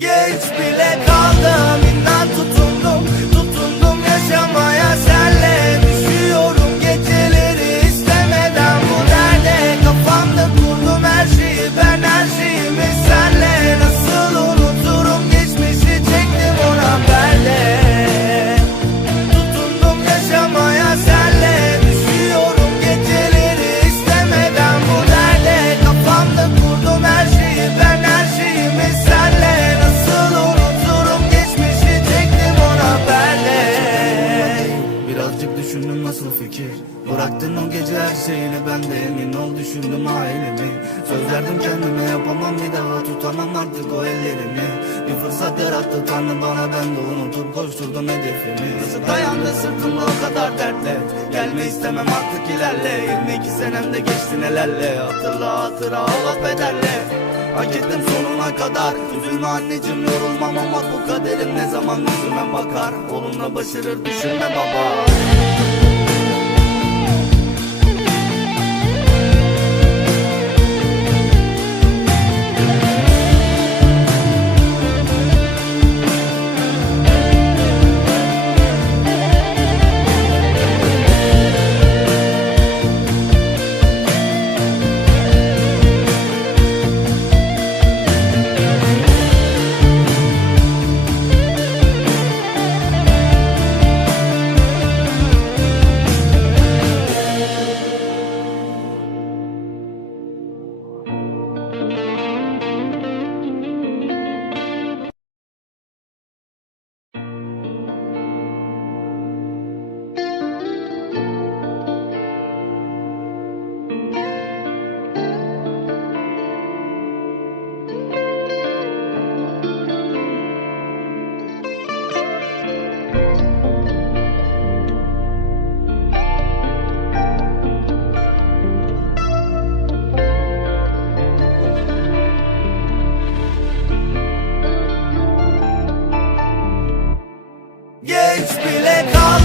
Geç bile kaldım Bıraktın o gece her şeyini ben de emin ol düşündüm ailemi. Söz verdim kendime yapamam bir daha tutamam artık o ellerimi. Bir fırsat yarattı tanrı bana ben de unutup koşturdum hedefimi. Nasıl dayandı sırtımda o kadar dertle. Gelme istemem artık ilerle. 22 senemde geçti nelerle. Hatırla hatıra Allah bedelle Hak ettim sonuna kadar. Üzülme anneciğim yorulmam ama bu kaderim ne zaman yüzüme bakar? Olumla başarır düşünme baba Geç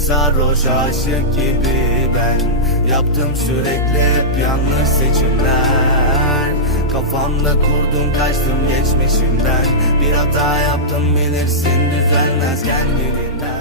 sarhoş aşık gibi ben. Yaptım sürekli hep yanlış seçimler. Kafamda kurdum kaçtım geçmişimden. Bir hata yaptım bilirsin düzelmez kendiliğinden